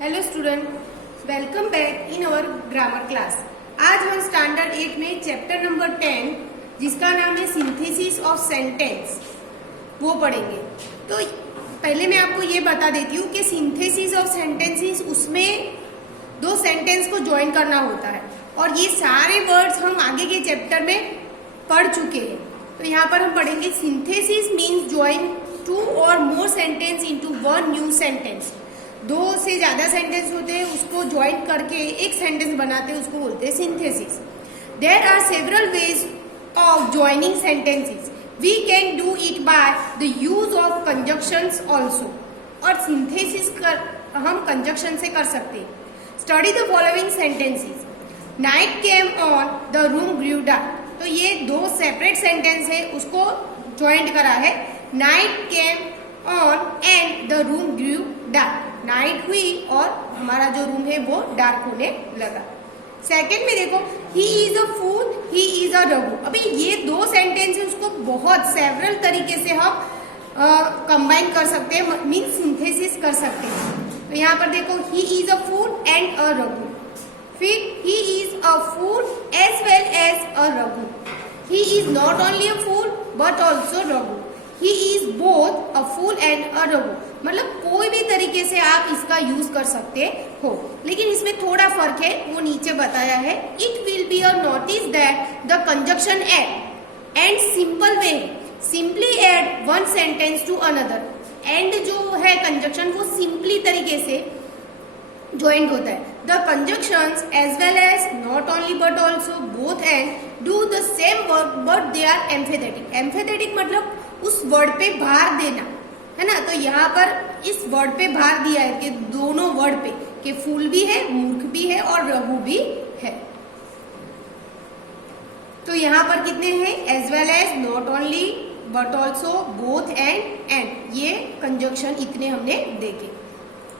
Hello student, welcome back in our grammar class. आज हम standard 8 में चैप्टर नंबर 10 जिसका नाम है सिंथेसिस ऑफ सेंटेंस वो पढ़ेंगे। तो पहले मैं आपको ये बता देती हूँ कि सिंथेसिस ऑफ सेंटेंसेस उसमें दो सेंटेंस को ज्वाइन करना होता है और ये सारे वर्ड्स हम आगे के चैप्टर में पढ़ चुके हैं। तो यहाँ पर हम पढ़ेंगे सिंथेसिस मीन्स ज्वाइन टू और more sentence into one new sentence. दो से ज्यादा सेंटेंस होते हैं, उसको ज्वाइन करके एक सेंटेंस बनाते हैं, उसको बोलते हैं synthesis. There are several ways of joining sentences. We can do it by the use of conjunctions also. और सिंथेसिस हम कंजक्शन से कर सकते हैं। Study the following sentences. Night came on, the room grew dark. तो ये दो separate sentence है, उसको ज्वाइंट करा है। Night came on and the room grew dark. Night हुई और हमारा जो रूम है वो डार्क होने लगा। सेकंड में देखो, he is a fool, he is a rogue. अभी ये दो सेंटेंस है, उसको बहुत सेवरल तरीके से हम कंबाइन कर सकते हैं, मीन सिंथेसिस कर सकते हैं। तो यहाँ पर देखो, he is a fool and a rogue. फिर he is a fool as well as a rogue. He is not only a fool but also rogue. He is both a fool and a rogue. मतलब कोई भी तरीके से आप इसका use कर सकते हो, लेकिन इसमें थोड़ा फर्क है, वो नीचे बताया है। It will be a notice that the conjunction and simple way simply add one sentence to another. And जो है कंजक्शन वो सिंपली तरीके से ज्वाइंट होता है। The conjunctions as well as not only but also both and do the same work but they are emphatic. Emphatic मतलब उस word पे भार देना है ना। तो यहाँ पर इस वर्ड पे भार दिया है कि दोनों वर्ड पे, कि फूल भी है, मूर्ख भी है और रघु भी है। तो यहाँ पर कितने हैं? As well as, not only but also, both and ये कंजक्शन इतने हमने देखे।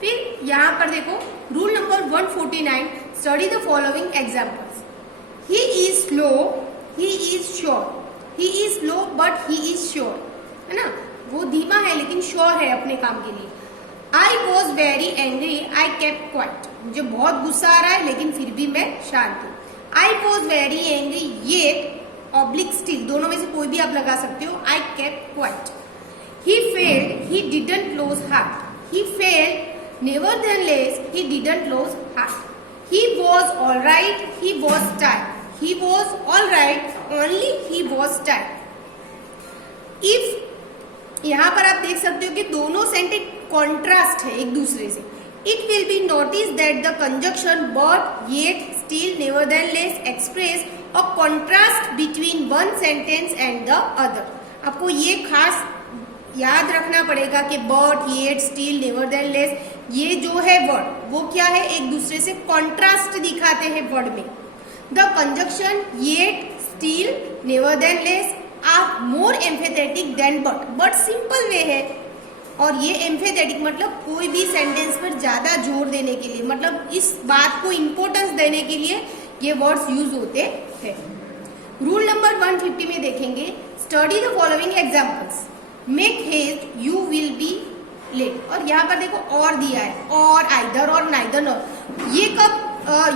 फिर यहाँ पर देखो, rule number 149, study the following examples. He is slow, he is sure. He is slow but he is sure, है ना। वो धीमा है लेकिन श्योर है अपने काम के लिए। I was very angry, I kept quite. मुझे बहुत गुस्सा आ रहा है लेकिन फिर भी मैं शांत हूँ। I was very angry yet oblique still, दोनों में से कोई भी आप लगा सकते हो। I kept quite. He failed, he didn't loose heart. He failed, nevertheless he didn't loose heart. He was all right, he was tired. He was all right, only he was tired. If यहाँ पर आप देख सकते हो कि दोनों sentence contrast है एक दूसरे से। It will B notice that the conjunction but yet still nevertheless express a contrast between one sentence and the other. आपको ये खास याद रखना पड़ेगा कि बट, येट, स्टिल, नेवरदलेस, ये जो है वर्ड वो क्या है, एक दूसरे से कॉन्ट्रास्ट दिखाते हैं वर्ड में। The conjunction yet, still, nevertheless are more emphatic than but. But simple way है और ये एम्फेथेटिक मतलब कोई भी सेंटेंस पर ज्यादा जोर देने के लिए, मतलब इस बात को इंपॉर्टेंस देने के लिए ये वर्ड्स यूज होते हैं। रूल नंबर 150 में देखेंगे, study the following examples. Make haste, you will be late. और यहाँ पर देखो और दिया है, और, आइदर और नाइदर नॉर। ये कब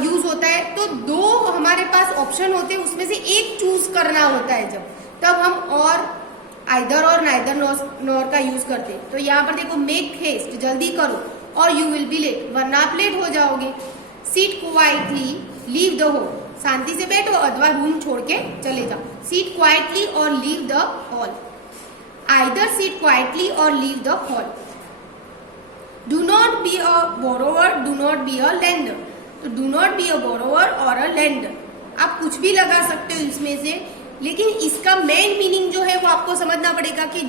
यूज होता है? तो दो हमारे पास ऑप्शन होते हैं, उसमें से एक चूज करना होता है जब, तब हम और, आइदर और नाइदर नॉर का यूज करते हैं। तो यहाँ पर देखो, मेक हेस्ट, जल्दी करो, और यू विल बी लेट, वरना आप लेट हो जाओगे। Sit quietly, leave the hall, शांति से बैठो अथवा रूम छोड़ के चले जाओ। सीट क्वाइटली और leave the hall. Either sit quietly और leave the hall. Do not be a borrower, do not be a lender. तो do not be a borrower और अ लेंडर, आप कुछ भी लगा सकते हो इसमें से, लेकिन इसका मेन मीनिंग जो है वो आपको समझना पड़ेगा कि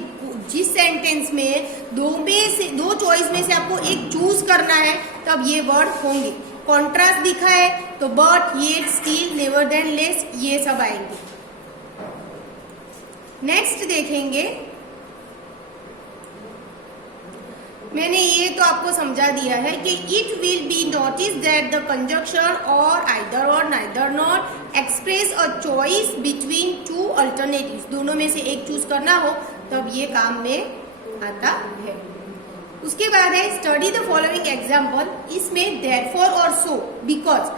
जिस सेंटेंस में दो चॉइस में से आपको एक चूज करना है तब ये वर्ड होंगे। कॉन्ट्रास्ट दिखा है तो बट, येट, स्टिल, नेवरदलेस ये सब आएंगे। नेक्स्ट देखेंगे, मैंने ये तो आपको समझा दिया है कि it will B notice that the conjunction और, आइदर और, neither not express a choice between two alternatives. दोनों में से एक चूज करना हो तब ये काम में आता है। उसके बाद है स्टडी द फॉलोइंग एग्जाम्पल, इसमें देयरफॉर और सो, बिकॉज,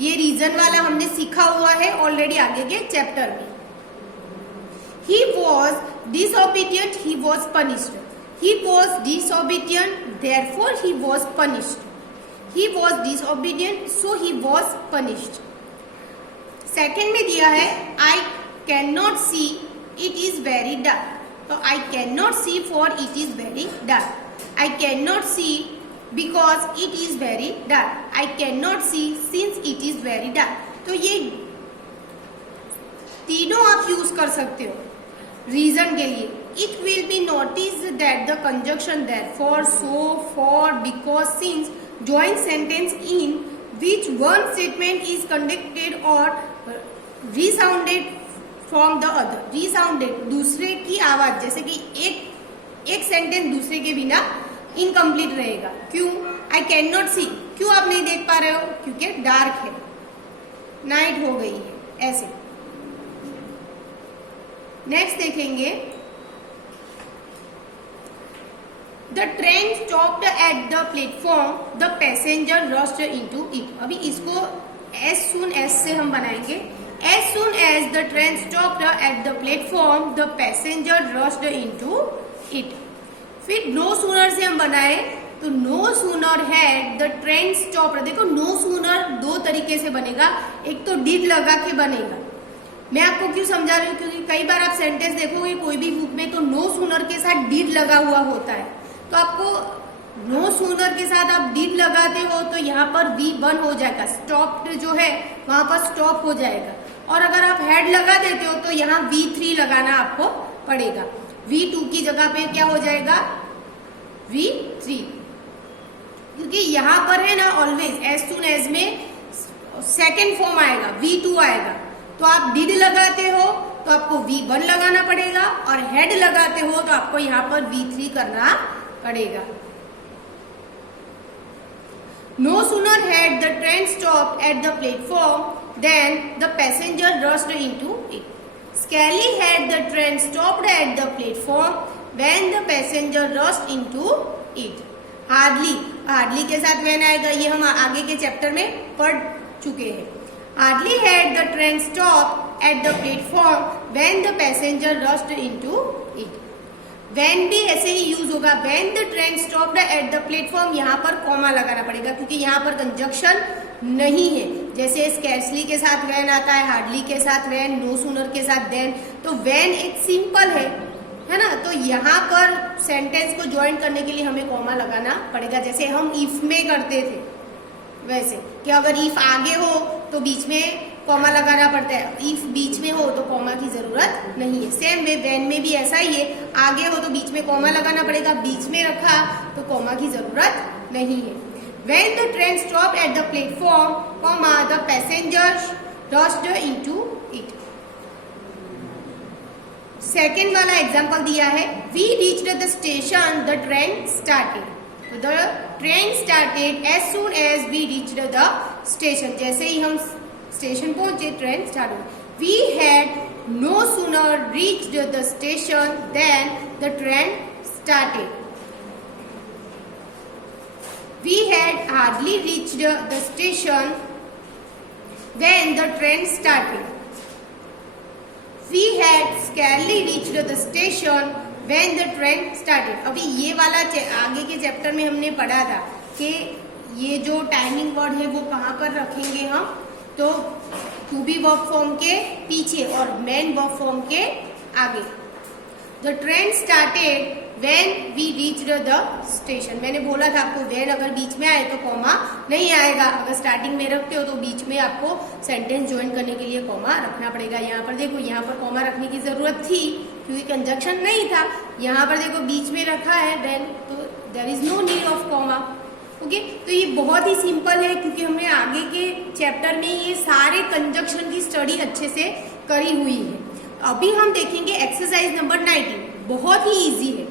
ये रीजन वाला हमने सीखा हुआ है ऑलरेडी आगे के चैप्टर में। He was disobedient, he was punished, he was disobedient therefore he was punished, he was disobedient so he was punished. Second में दिया है I can not see it is very dark, तो I can not see for it is very dark, I can not see because it is very dark, I can not see since it is very dark. तो ये तीनों आप use कर सकते हो reason के लिए। It will B noticed that the conjunction therefore, so, for, because, since join sentence in which one statement is conducted or resounded from the other. resounded दूसरे की आवाज, जैसे कि एक सेंटेंस दूसरे के बिना इनकम्प्लीट रहेगा। क्यों? आई कैन नॉट सी, क्यों आप नहीं देख पा रहे हो? क्योंकि डार्क है, नाइट हो गई है, ऐसे। नेक्स्ट देखेंगे The train stopped at the platform. The passenger rushed into it. अभी इसको as soon as से हम बनाएंगे। As soon as the train stopped at the platform, the passenger rushed into it. फिर no sooner से हम बनाए तो no sooner had the train stopped। देखो no sooner दो तरीके से बनेगा, एक तो did लगा के बनेगा। मैं आपको क्यों समझा रही हूँ, क्योंकि कई बार आप सेंटेंस देखोगे कोई भी बुक में तो no sooner के साथ did लगा हुआ होता है, तो आपको नो सूनर के साथ आप डिड लगाते हो तो यहाँ पर V1 हो जाएगा, स्टॉप्ड जो है वहां पर स्टॉप हो जाएगा। और अगर आप हैड लगा देते हो तो यहाँ V3 लगाना आपको पड़ेगा, V2 की जगह पे क्या हो जाएगा V3, क्योंकि यहाँ पर है ना ऑलवेज एज सून एज में सेकेंड फॉर्म आएगा, V2 आएगा। तो आप डिड लगाते हो तो आपको V1 लगाना पड़ेगा, और हेड लगाते हो तो आपको यहाँ पर V3 करना पड़ेगा। No sooner had the train stopped at the platform than the passenger rushed into it. Scarcely had the train stopped at the platform when the passenger rushed into it. Hardly के साथ when आएगा, ये हम आगे के chapter में पढ़ चुके हैं। Hardly had the train stopped at the platform when the passenger rushed into it. When भी ऐसे ही यूज होगा, when the train stopped at the platform, यहाँ पर कॉमा लगाना पड़ेगा क्योंकि यहाँ पर कंजक्शन नहीं है। जैसे scarcely के साथ when आता है, hardly के साथ when, no sooner के साथ then, तो when एक सिंपल है ना, तो यहाँ पर सेंटेंस को ज्वाइन करने के लिए हमें कॉमा लगाना पड़ेगा, जैसे हम if में करते थे वैसे, कि अगर if आगे हो तो बीच में कॉमा लगाना पड़ता है, इफ बीच में हो तो कॉमा की जरूरत नहीं है। सेम वे वेन में भी ऐसा ही है, आगे हो तो बीच में कॉमा लगाना पड़ेगा, बीच में रखा तो कॉमा की जरूरत नहीं है। When the train stopped at the platform, comma, the passengers rushed into it. Second वाला एग्जाम्पल दिया है, We reached the station, the train started. The train started as soon as we reached the station. जैसे ही हम station पहुंचे train start हुई। We had no sooner reached the station than the train started. We had hardly reached the station when the train started. We had scarcely reached the station when the train started. अभी ये वाला आगे के chapter में हमने पढ़ा था कि ये जो टाइमिंग वर्ड है वो कहाँ पर रखेंगे हम, तो टू बी वर्ब फॉर्म के पीछे और मेन वर्ब फॉर्म के आगे। The train started when we reached the station. मैंने बोला था आपको व्हेन अगर बीच में आए तो कॉमा नहीं आएगा, अगर स्टार्टिंग में रखते हो तो बीच में आपको सेंटेंस ज्वाइन करने के लिए कॉमा रखना पड़ेगा। यहाँ पर देखो, यहाँ पर कॉमा रखने की जरूरत थी क्योंकि कंजक्शन नहीं था। यहाँ पर देखो बीच में रखा है व्हेन, तो there is no need of comma. Okay, तो ये बहुत ही सिंपल है क्योंकि हमने आगे के चैप्टर में ये सारे कंजक्शन की स्टडी अच्छे से करी हुई है। अभी हम देखेंगे एक्सरसाइज नंबर 19, बहुत ही इजी है।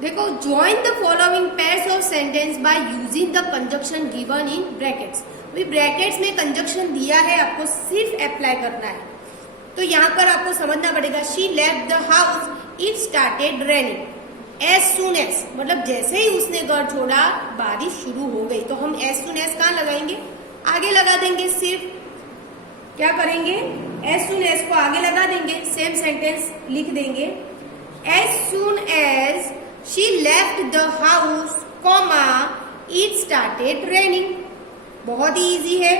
देखो, join the following pairs of sentence by using the conjunction given in brackets. अभी ब्रैकेट्स में कंजक्शन दिया है, आपको सिर्फ अप्लाई करना है। तो यहाँ पर आपको समझना पड़ेगा, she left the house, it started raining. As soon as मतलब जैसे ही उसने घर छोड़ा बारिश शुरू हो गई, तो हम एज सुन एज कहाँ लगाएंगे, आगे लगा देंगे। सिर्फ क्या करेंगे, एज सुन एज को आगे लगा देंगे, सेम सेंटेंस लिख देंगे। As soon as she left the house comma it started raining. बहुत ही इजी है।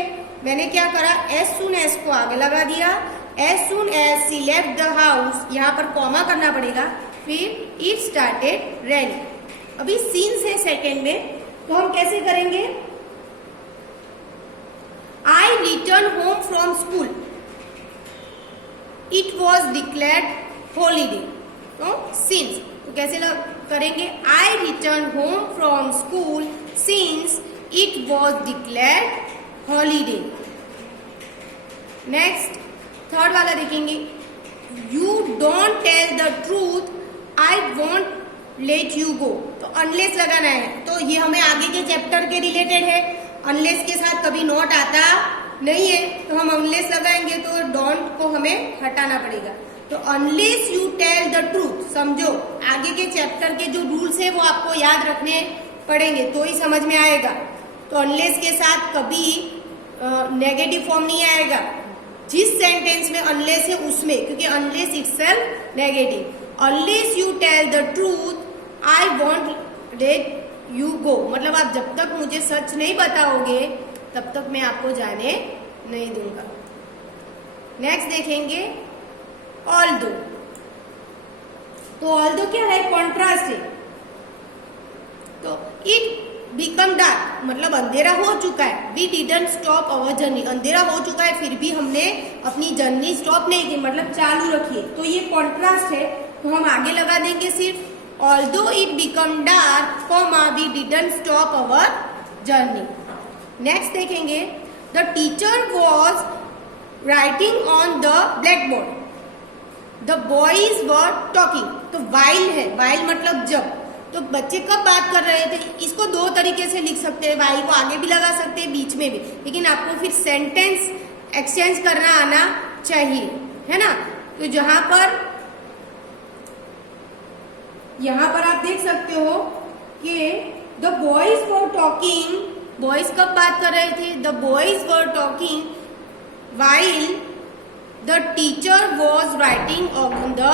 मैंने क्या करा, एज सुन एज को आगे लगा दिया, as soon as she left the house, यहाँ पर कॉमा करना पड़ेगा, फिर इट स्टार्टेड रेनिंग। अभी सीन्स है सेकेंड में, तो हम कैसे करेंगे, I return home from school, it was declared holiday. तो सीन्स तो कैसे करेंगे, I return home from school since it was declared holiday. Next third वाला देखेंगे, you don't tell the truth I won't let you go. तो unless लगाना है, तो ये हमें आगे के चैप्टर के रिलेटेड है। अनलेस के साथ कभी नॉट आता नहीं है, तो हम अनलेस लगाएंगे तो डोंट को हमें हटाना पड़ेगा। तो unless you tell the truth, समझो आगे के चैप्टर के जो रूल्स है वो आपको याद रखने पड़ेंगे तो ही समझ में आएगा। तो अनलेस के साथ कभी नेगेटिव फॉर्म नहीं आएगा। जिस सेंटेंस में अनलेस है उसमें, क्योंकि unless itself negative. Unless you tell the truth I won't let you go, मतलब आप जब तक मुझे सच नहीं बताओगे तब तक मैं आपको जाने नहीं दूंगा। नेक्स्ट देखेंगे ऑल्दो। तो ऑल्दो क्या है, कॉन्ट्रास्ट है। तो इट बिकम डार्क मतलब अंधेरा हो चुका है, we didn't stop our journey, अंधेरा हो चुका है फिर भी हमने अपनी जर्नी स्टॉप नहीं की, मतलब चालू रखी है। तो ये कॉन्ट्रास्ट है, तो हम आगे लगा देंगे सिर्फ although it become dark comma we didn't stop our journey. Next देखेंगे, the teacher was writing on the black board, the boys were talking. तो वाइल है, वाइल मतलब जब, तो बच्चे कब बात कर रहे थे, इसको दो तरीके से लिख सकते हैं, वाइल को आगे भी लगा सकते हैं बीच में भी, लेकिन आपको फिर सेंटेंस एक्सचेंज करना आना चाहिए, है ना। तो यहाँ पर आप देख सकते हो कि the boys were talking, boys कब बात कर रहे थे, the boys were talking while the teacher was writing on the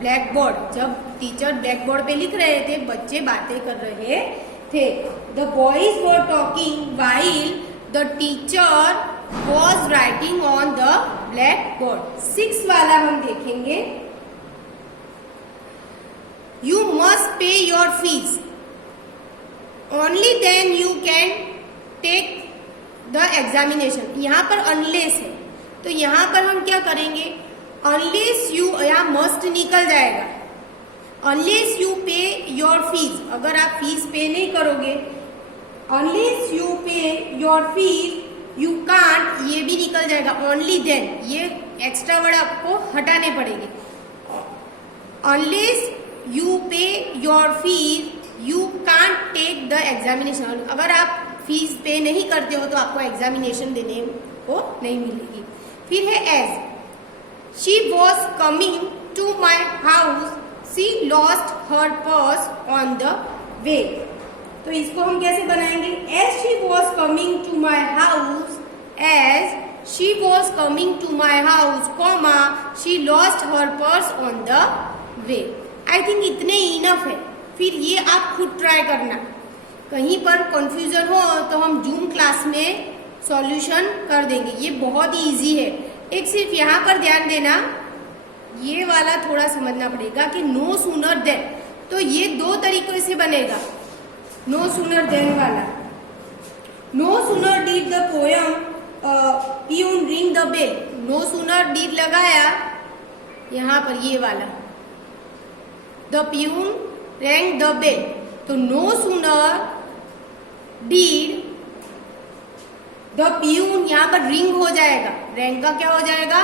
black board. जब टीचर ब्लैक बोर्ड पे लिख रहे थे बच्चे बातें कर रहे थे। The boys were talking while the teacher was writing on the black board. 6 वाला हम देखेंगे, you must pay your fees only then you can take the examination. यहाँ पर अनलेस है, तो यहाँ पर हम क्या करेंगे, अनलेस यू, यहाँ मस्ट निकल जाएगा, unless you pay your fees, अगर आप फीस पे नहीं करोगे, unless you pay your fees you can't, ये भी निकल जाएगा, ओनली देन, ये एक्स्ट्रा वर्ड आपको हटाने पड़ेंगे। Unless you pay your fees you can't take the examination, अगर आप फीस पे नहीं करते हो तो आपको एग्जामिनेशन देने को नहीं मिलेगी। फिर है as, she was coming to my house, she lost her purse on the way। तो इसको हम कैसे बनाएंगे, as she was coming to my house, as she was coming to my house, comma she lost her purse on the way। I think इतने enough है। फिर ये आप खुद ट्राई करना, कहीं पर कंफ्यूजन हो तो हम जूम क्लास में सॉल्यूशन कर देंगे, ये बहुत ही इजी है। एक सिर्फ यहाँ पर ध्यान देना, ये वाला थोड़ा समझना पड़ेगा कि नो सूनर देन, तो ये 2 तरीकों से बनेगा। नो सूनर देन वाला, no sooner did the poem peon ring the bell, no sooner did लगाया यहाँ पर ये वाला, the peon rang the bell, तो no sooner did the peon, यहाँ पर रिंग हो जाएगा, रैंक का क्या हो जाएगा,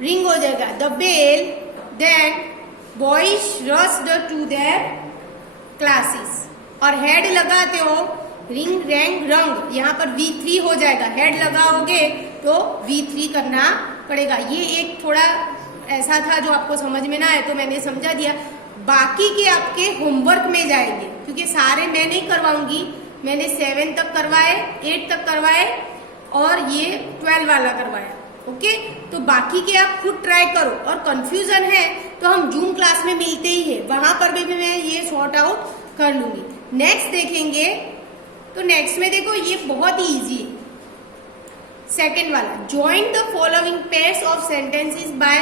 रिंग हो जाएगा, the bell, then boys rushed to their classes, और हेड लगाते हो रिंग रैंक रंग, यहाँ पर V3 हो जाएगा, हेड लगाओगे तो V3 करना पड़ेगा। ये एक थोड़ा ऐसा था जो आपको समझ में ना आए तो मैंने समझा दिया। बाकी के आपके होमवर्क में जाएंगे, क्योंकि सारे मैं नहीं करवाऊंगी, मैंने 7 तक करवाए, 8 तक करवाए और ये 12 वाला करवाया। ओके, तो बाकी के आप खुद ट्राई करो, और कंफ्यूजन है तो हम जूम क्लास में मिलते ही है, वहां पर भी मैं ये सॉर्ट आउट कर लूंगी। नेक्स्ट देखेंगे, तो नेक्स्ट में देखो ये बहुत ही इजी है। सेकेंड वाला, join the following pairs of sentences bye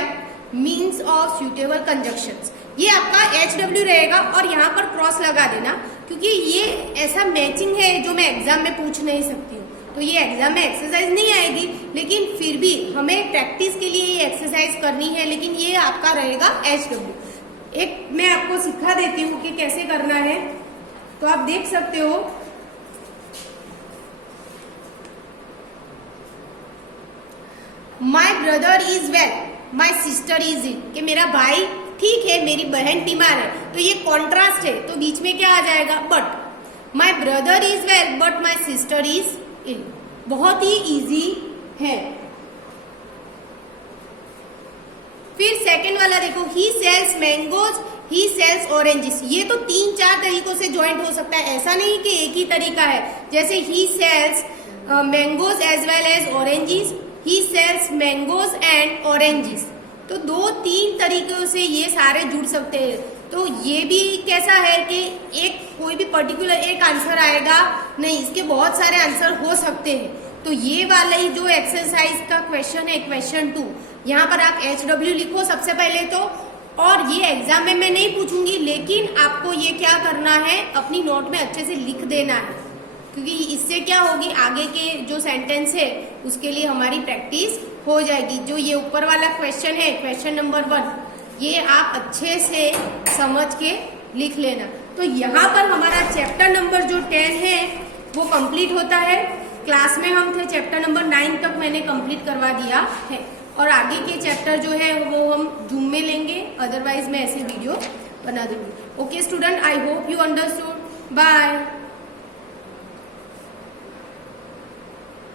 means of suitable conjunctions. ये आपका HW रहेगा और यहाँ पर क्रॉस लगा देना, क्योंकि ये ऐसा मैचिंग है जो मैं एग्जाम में पूछ नहीं सकती हूँ, तो ये एग्जाम में एक्सरसाइज नहीं आएगी, लेकिन फिर भी हमें प्रैक्टिस के लिए ये एक्सरसाइज करनी है, लेकिन ये आपका रहेगा HW। एक मैं आपको सिखा देती हूँ कि कैसे करना है, तो आप देख सकते हो। My brother is well, my sister is ill, कि मेरा भाई ठीक है, मेरी बहन बीमार है, तो ये कॉन्ट्रास्ट है, तो बीच में क्या आ जाएगा, but. My brother is well but my sister is ill. बहुत ही इजी है। फिर सेकंड वाला देखो, he sells mangoes, he sells oranges. ये तो 3-4 तरीकों से ज्वाइंट हो सकता है, ऐसा नहीं कि एक ही तरीका है। जैसे he sells mangoes as well as oranges, he sells mangoes and oranges. तो 2-3 तरीकों से ये सारे जुड़ सकते हैं। तो ये भी कैसा है कि एक कोई भी पर्टिकुलर एक आंसर आएगा नहीं, इसके बहुत सारे आंसर हो सकते हैं। तो ये वाला ही जो एक्सरसाइज का क्वेश्चन है, क्वेश्चन 2, यहाँ पर आप HW लिखो सबसे पहले तो, और ये एग्जाम में मैं नहीं पूछूंगी, लेकिन आपको ये क्या करना है, अपनी नोट में अच्छे से लिख देना है, क्योंकि इससे क्या होगी, आगे के जो सेंटेंस है उसके लिए हमारी प्रैक्टिस हो जाएगी। जो ये ऊपर वाला क्वेश्चन है, क्वेश्चन नंबर 1, ये आप अच्छे से समझ के लिख लेना। तो यहाँ पर हमारा चैप्टर नंबर जो 10 है वो कंप्लीट होता है। क्लास में हम थे चैप्टर नंबर 9 तक मैंने कंप्लीट करवा दिया है, और आगे के चैप्टर जो है वो हम जूम में लेंगे, अदरवाइज मैं ऐसे वीडियो बना दूंगी। Okay student, I hope you understood. Bye.